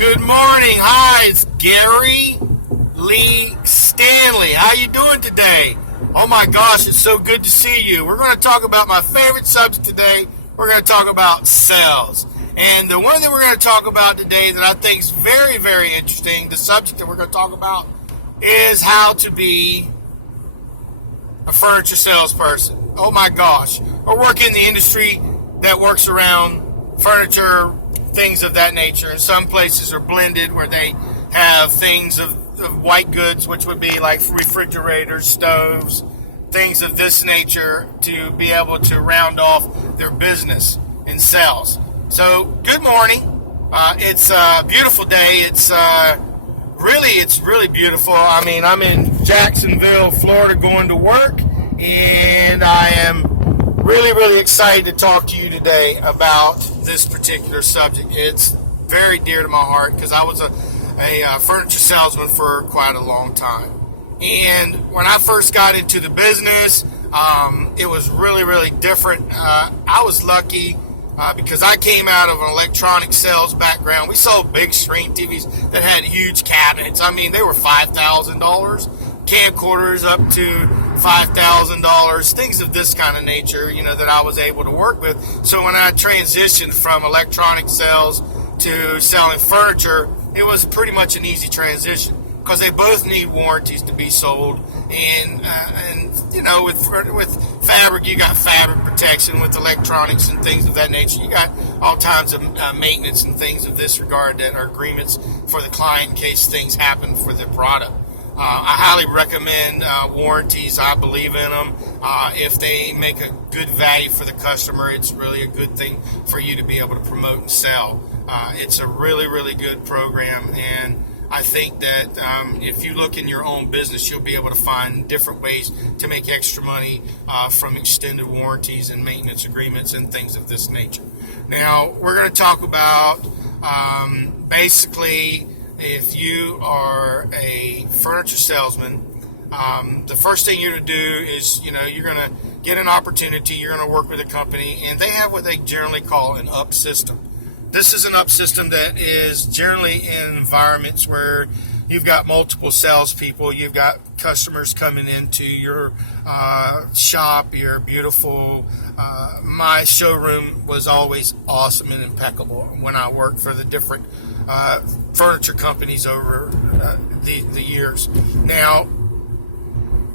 Good morning. Hi, it's Gary Lee Stanley. How you doing today? Oh my gosh, it's so good to see you. We're going to talk about my favorite subject today. We're going to talk about sales. And the one that we're going to talk about today that I think is very, very interesting, the subject that we're going to talk about is how to be a furniture salesperson. Oh my gosh. I work in the industry that works around furniture, things of that nature. And some places are blended where they have things of white goods, which would be like refrigerators, stoves, things of this nature to be able to round off their business and sales. So good morning. It's a beautiful day. It's really beautiful. I mean, I'm in Jacksonville, Florida, going to work, and I am really excited to talk to you today about this particular subject. It's very dear to my heart because I was a furniture salesman for quite a long time. And when I first got into the business, it was really different. I was lucky because I came out of an electronic sales background. We sold big screen TVs that had huge cabinets. I mean, they were $5,000. Camcorders up to $5,000, things of this kind of nature, that I was able to work with. So when I transitioned from electronic sales to selling furniture, it was pretty much an easy transition because they both need warranties to be sold. And with fabric, you got fabric protection. With electronics and things of that nature, you got all kinds of maintenance and things of this regard that are agreements for the client in case things happen for the product. I highly recommend warranties. I believe in them. If they make a good value for the customer, it's really a good thing for you to be able to promote and sell. It's a really good program, and I think that if you look in your own business, you'll be able to find different ways to make extra money from extended warranties and maintenance agreements and things of this nature. Now, we're going to talk about basically, if you are a furniture salesman, the first thing you're to do is, you're going to get an opportunity. You're going to work with a company, and they have what they generally call an up system. This is an up system that is generally in environments where you've got multiple salespeople. You've got customers coming into your shop. Your beautiful. My showroom was always awesome and impeccable when I worked for the different furniture companies over the years. Now,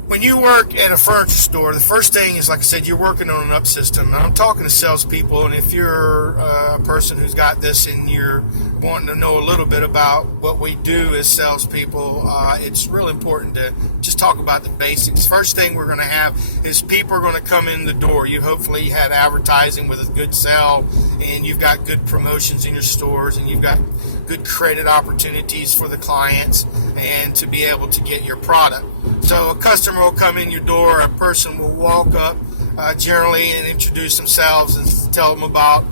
when you work at a furniture store, the first thing is, like I said, you're working on an up system. And I'm talking to salespeople, and if you're a person who's got this and you're wanting to know a little bit about what we do as salespeople, it's real important to just talk about the basics. First thing we're going to have is people are going to come in the door. You hopefully had advertising with a good sell, and you've got good promotions in your stores, and you've got good credit opportunities for the clients and to be able to get your product. So a customer will come in your door, a person will walk up generally and introduce themselves and tell them about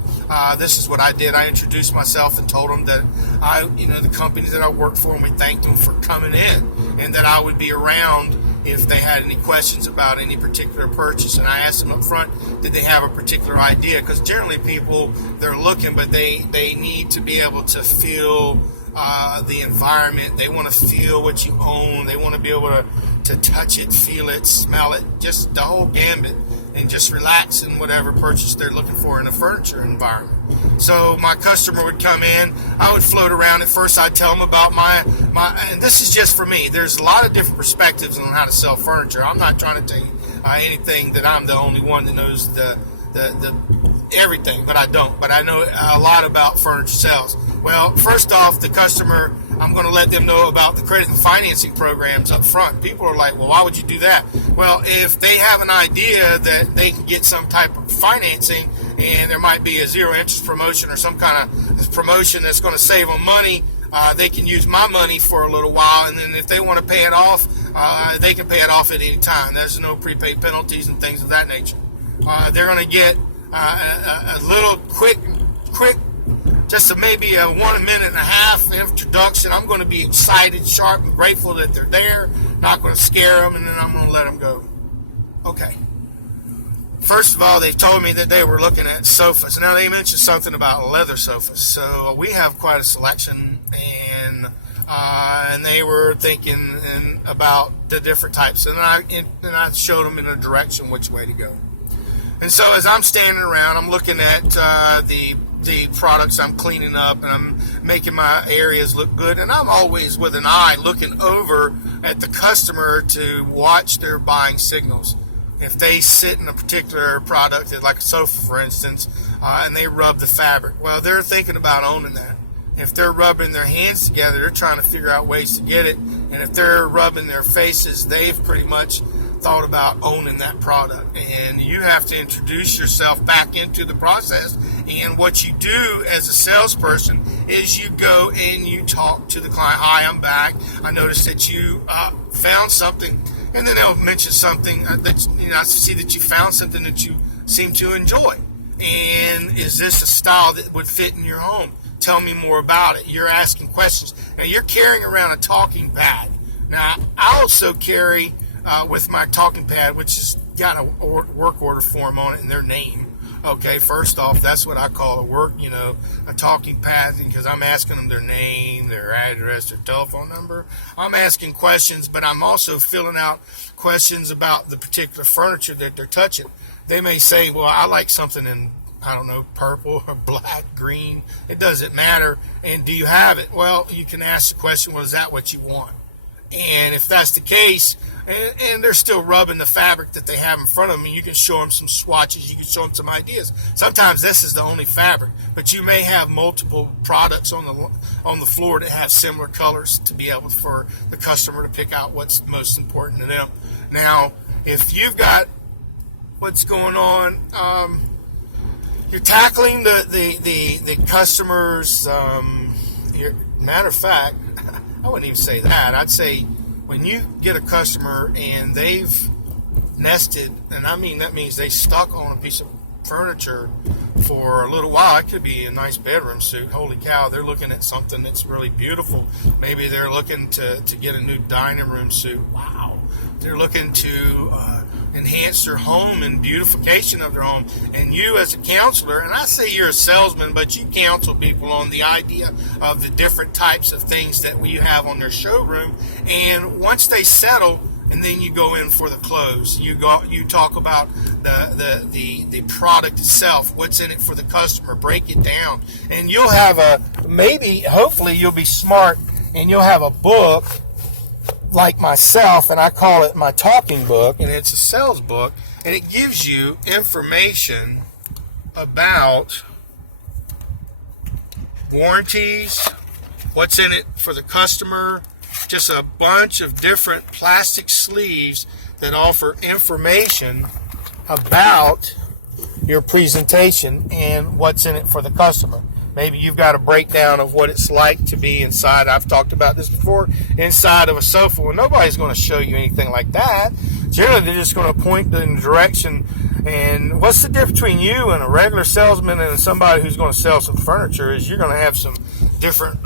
this is what I did. I introduced myself and told them that the company that I work for, and we thanked them for coming in, and that I would be around if they had any questions about any particular purchase. And I asked them up front, did they have a particular idea? Because generally people, they're looking, but they need to be able to feel the environment. They want to feel what you own. They want to be able to touch it, feel it, smell it, just the whole gambit, and just relax in whatever purchase they're looking for in a furniture environment. So my customer would come in, I would float around. At first I'd tell them about my and this is just for me. There's a lot of different perspectives on how to sell furniture. I'm not trying to tell you anything that I'm the only one that knows the everything, but I don't. But I know a lot about furniture sales. Well, first off, the customer, I'm going to let them know about the credit and financing programs up front. People are like, well, why would you do that? Well, if they have an idea that they can get some type of financing and there might be a zero interest promotion or some kind of promotion that's going to save them money, they can use my money for a little while, and then if they want to pay it off, they can pay it off at any time. There's no prepaid penalties and things of that nature. They're going to get a little quick, just maybe a 1 minute and a half introduction. I'm going to be excited, sharp, and grateful that they're there. Not going to scare them, and then I'm going to let them go. Okay. First of all, they told me that they were looking at sofas. Now, they mentioned something about leather sofas. So we have quite a selection, and they were thinking about the different types, and I showed them in a direction which way to go. And so as I'm standing around, I'm looking at the products I'm cleaning up, and I'm making my areas look good, and I'm always with an eye looking over at the customer to watch their buying signals. If they sit in a particular product, like a sofa for instance, and they rub the fabric, well, they're thinking about owning that. If they're rubbing their hands together, they're trying to figure out ways to get it. And if they're rubbing their faces, they've pretty much thought about owning that product. And you have to introduce yourself back into the process. And what you do as a salesperson is you go and you talk to the client. Hi, I'm back. I noticed that you found something. And then they'll mention something that, I see that you found something that you seem to enjoy. And is this a style that would fit in your home? Tell me more about it. You're asking questions. Now, you're carrying around a talking pad. Now, I also carry with my talking pad, which has got a work order form on it and their name. Okay, first off, that's what I call a talking pad, because I'm asking them their name, their address, their telephone number. I'm asking questions, but I'm also filling out questions about the particular furniture that they're touching. They may say, well, I like something in, I don't know, purple or black, green. It doesn't matter. And do you have it? Well, you can ask the question, well, is that what you want? And if that's the case, and they're still rubbing the fabric that they have in front of them, you can show them some swatches, you can show them some ideas. Sometimes this is the only fabric, but you may have multiple products on the floor that have similar colors to be able for the customer to pick out what's most important to them. Now, if you've got what's going on, you're tackling the customers. Matter of fact, I wouldn't even say that. I'd say when you get a customer and they've nested, and I mean that means they stuck on a piece of furniture for a little while. It could be a nice bedroom suit. Holy cow, they're looking at something that's really beautiful. Maybe they're looking to get a new dining room suit. Wow. They're looking to enhance their home and beautification of their home. And you as a counselor, and I say you're a salesman, but you counsel people on the idea of the different types of things that we have on their showroom. And once they settle, and then you go in for the close. You talk about the product itself, what's in it for the customer, break it down. And you'll have hopefully you'll be smart, and you'll have a book like myself, and I call it my talking book, and it's a sales book, and it gives you information about warranties, what's in it for the customer, just a bunch of different plastic sleeves that offer information about your presentation and what's in it for the customer. Maybe you've got a breakdown of what it's like to be inside. I've talked about this before, inside of a sofa. Well, nobody's going to show you anything like that. Generally, they're just going to point in the direction. And what's the difference between you and a regular salesman and somebody who's going to sell some furniture is you're going to have some different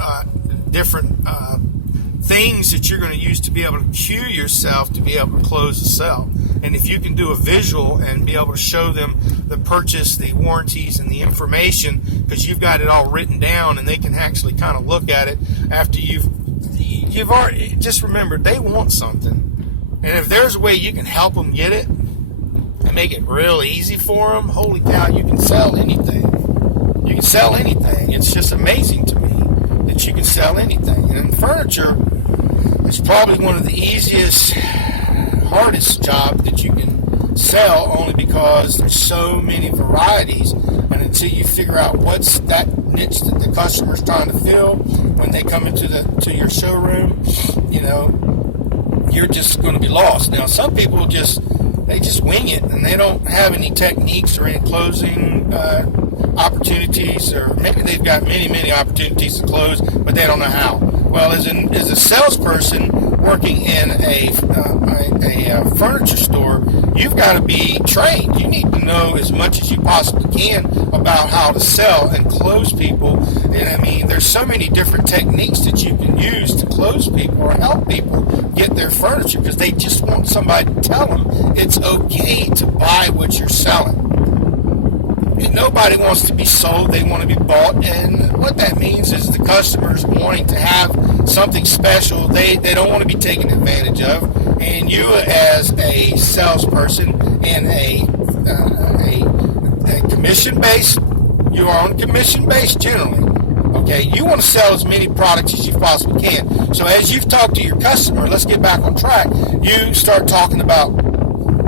things that you're going to use to be able to cue yourself to be able to close the sale. And if you can do a visual and be able to show them the purchase, the warranties, and the information, because you've got it all written down, and they can actually kind of look at it after you've already, just remember, they want something. And if there's a way you can help them get it and make it real easy for them, holy cow, you can sell anything. You can sell anything. It's just amazing to me that you can sell anything. And furniture is probably one of the easiest, hardest job that you can sell, only because there's so many varieties, and until you figure out what's that niche that the customer's trying to fill when they come into your showroom, you're just going to be lost. Now, some people just wing it, and they don't have any techniques or any closing opportunities, or maybe they've got many opportunities to close, but they don't know how. Well, as a salesperson working in a furniture store, you've got to be trained. You need to know as much as you possibly can about how to sell and close people. And I mean, there's so many different techniques that you can use to close people or help people get their furniture, because they just want somebody to tell them it's okay to buy what you're selling. nobody wants to be sold. They want to be bought. And what that means is the customers wanting to have something special. They don't want to be taken advantage of. And you, as a salesperson and a commission-based, you are on commission-based generally. Okay, you want to sell as many products as you possibly can. So as you've talked to your customer, let's get back on track, you start talking about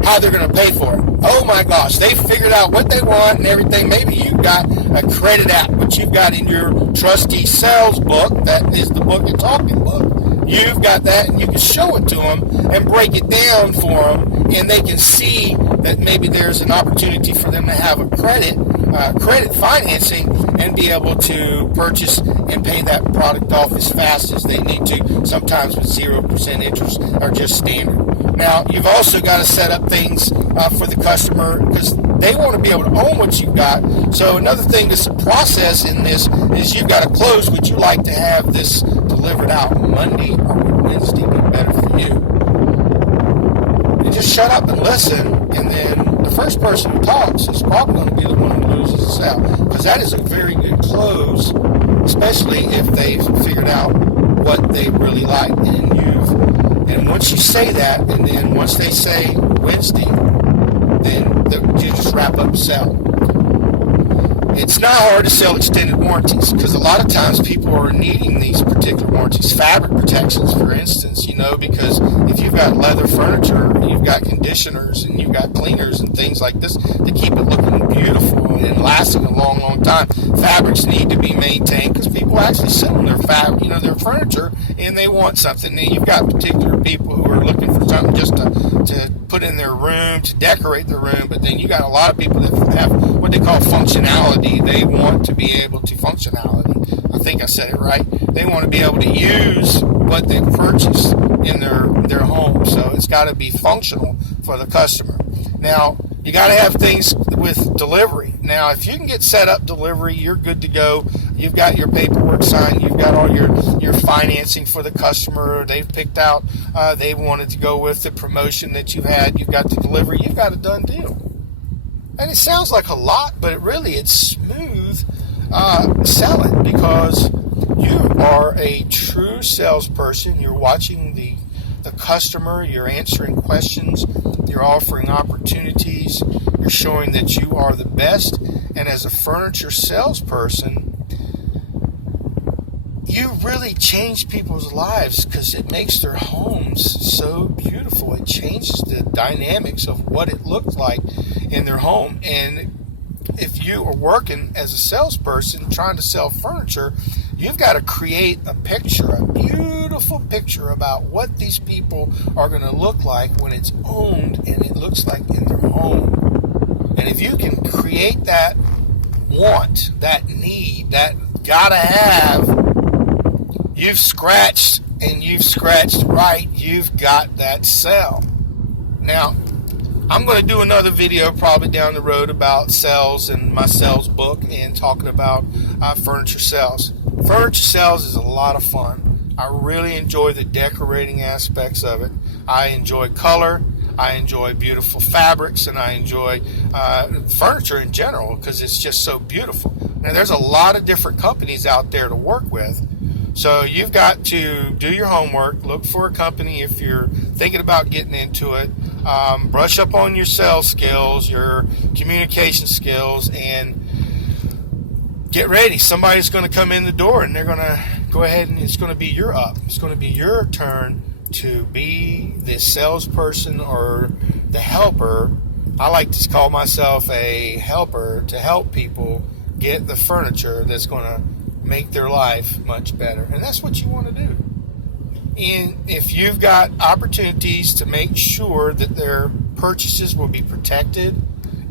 how they're going to pay for it. Oh my gosh, they've figured out what they want and everything. Maybe you've got a credit app, which you've got in your trustee sales book. That is the book, the talking book. You've got that, and you can show it to them and break it down for them, and they can see that maybe there's an opportunity for them to have a credit financing and be able to purchase and pay that product off as fast as they need to, sometimes with 0% interest or just standard. Now, you've also got to set up things for the customer because they want to be able to own what you've got. So another thing that's a process in this is you've got to close. Would you like to have this delivered out Monday, or would Wednesday be better for you? You just shut up and listen, and then the first person who talks is probably going to be the one who loses the sale, because that is a very good close, especially if they've figured out what they really like. And once you say that, and then once they say Wednesday, then you just wrap up the sale. It's not hard to sell extended warranties because a lot of times people are needing these particular warranties. Fabric protections, for instance, because if you've got leather furniture, you've got conditioners and you've got cleaners and things like this to keep it looking beautiful and lasting a long, long time. Fabrics need to be maintained because people actually sit on their furniture, and they want something. Now, you've got particular people who are looking for something just to put in their room, to decorate their room, but then you got a lot of people that have what they call functionality. They want to be able to functionality. I think I said it right. They want to be able to use what they've purchased in their home. So it's got to be functional for the customer. Now, you got to have things with delivery. Now, if you can get set up delivery, you're good to go. You've got your paperwork signed. You've got all your financing for the customer. They've picked out, they wanted to go with the promotion that you've had. You've got the delivery. You've got a done deal. And it sounds like a lot, but it's smooth selling because you are a true salesperson. You're watching the customer. You're answering questions. You're offering opportunities. You're showing that you are the best. And as a furniture salesperson, you really change people's lives because it makes their homes so beautiful. It changes the dynamics of what it looks like in their home. And if you are working as a salesperson trying to sell furniture, you've got to create a picture, a beautiful picture about what these people are going to look like when it's owned and it looks like in their home. And if you can create that want, that need, that gotta have, you've scratched right, you've got that sell. Now, I'm going to do another video probably down the road about sales and my sales book and talking about furniture sales. Furniture sales is a lot of fun. I really enjoy the decorating aspects of it. I enjoy color. I enjoy beautiful fabrics, and I enjoy furniture in general because it's just so beautiful. Now, there's a lot of different companies out there to work with. So you've got to do your homework, look for a company if you're thinking about getting into it, brush up on your sales skills, your communication skills, and get ready. Somebody's going to come in the door, and they're going to go ahead, and it's going to be your up. It's going to be your turn to be the salesperson or the helper. I like to call myself a helper to help people get the furniture that's going to make their life much better. And that's what you want to do. And if you've got opportunities to make sure that their purchases will be protected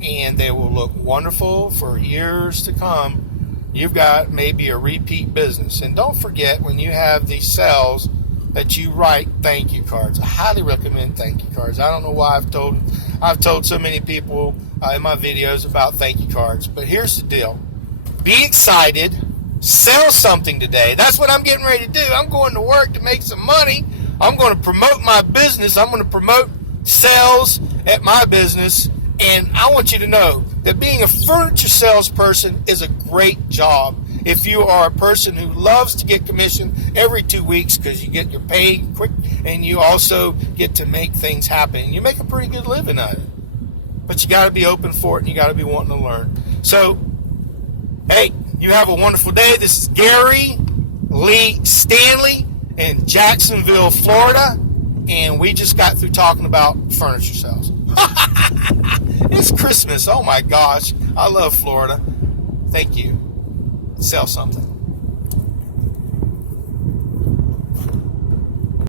and they will look wonderful for years to come, you've got maybe a repeat business. And don't forget, when you have these sales, that you write thank you cards. I highly recommend thank you cards. I don't know why I've told so many people in my videos about thank you cards, but here's the deal. Be excited. Sell something today. That's what I'm getting ready to do. I'm going to work to make some money. I'm going to promote my business. I'm going to promote sales at my business. And I want you to know that being a furniture salesperson is a great job. If you are a person who loves to get commission every 2 weeks because you get your pay quick and you also get to make things happen. You make a pretty good living at it. But you got to be open for it and you got to be wanting to learn. So, hey, you have a wonderful day. This is Gary Lee Stanley in Jacksonville, Florida. And we just got through talking about furniture sales. It's Christmas. Oh my gosh. I love Florida. Thank you. Sell something.